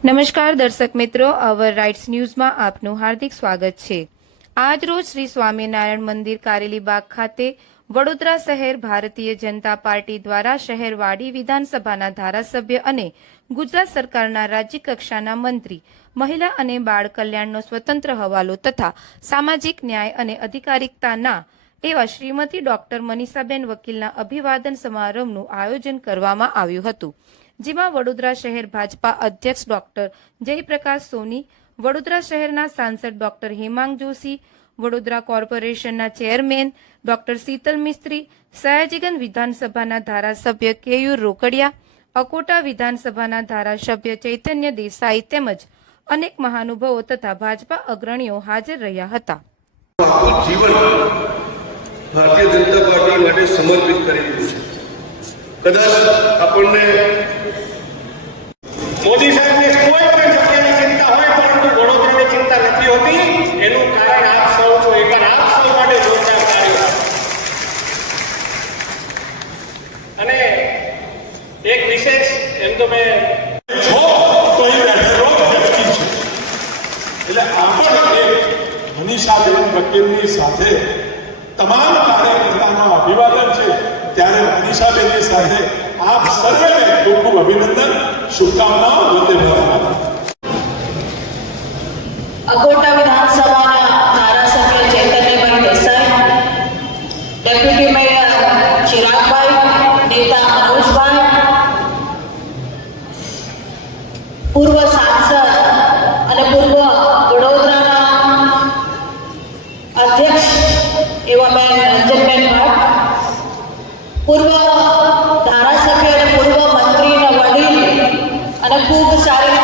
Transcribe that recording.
નમસ્કાર દર્શક મિત્રો, અવર રાઇટ્સ ન્યૂઝમાં આપનું હાર્દિક સ્વાગત છે. આજ રોજ શ્રી સ્વામિનારાયણ મંદિર કારેલીબાગ ખાતે વડોદરા શહેર ભારતીય જનતા પાર્ટી દ્વારા શહેરવાડી વિધાનસભાના ધારાસભ્ય અને ગુજરાત સરકારના રાજ્ય કક્ષાના મંત્રી, મહિલા અને બાળ કલ્યાણનો સ્વતંત્ર હવાલો તથા સામાજિક ન્યાય અને અધિકારિકતાના એવા શ્રીમતી ડોક્ટર મનીષાબેન વકીલના અભિવાદન સમારંભનું આયોજન કરવામાં આવ્યું હતું. જેમાં વડોદરા શહેર ભાજપા અધ્યક્ષ ડોક્ટર જયપ્રકાશ સોની, વડોદરા શહેરના સાંસદ ડોક્ટર હેમાંગ જોશી, વડોદરા કોર્પોરેશનના ચેરમેન ડોક્ટર શીતલ મિસ્ત્રી, સયાજીગંજ વિધાનસભાના ધારાસભ્ય કેયુર રોકડિયા, અકોટા વિધાનસભાના ધારાસભ્ય ચૈતન્ય દેસાઈ તેમજ અનેક મહાનુભાવો તથા ભાજપા અગ્રણીઓ હાજર રહ્યા હતા. ભારતીય જનતા પાર્ટી માટે સમર્પિત કરી દીધું છે. કદાચ આપણને વિશેષ એમ તો મેં એટલે આપણે એક મનીષાબેન વકીલની સાથે તમામ કાર્યકર્તાનો અભિવાદન છે. ત્યારે મનીષાબેનની સાથે આપ સર્વેને ખૂબ ખૂબ અભિનંદન, શુભકામનાઓ વંદે ભારત પૂર્વ સાંસદ અને પૂર્વ વડોદરાના અધ્યક્ષ એવા બેન રંજનબેન ભટ્ટ પૂર્વ ધારાસભ્ય અને પૂર્વ મંત્રીના વડીલ અને ખૂબ સારી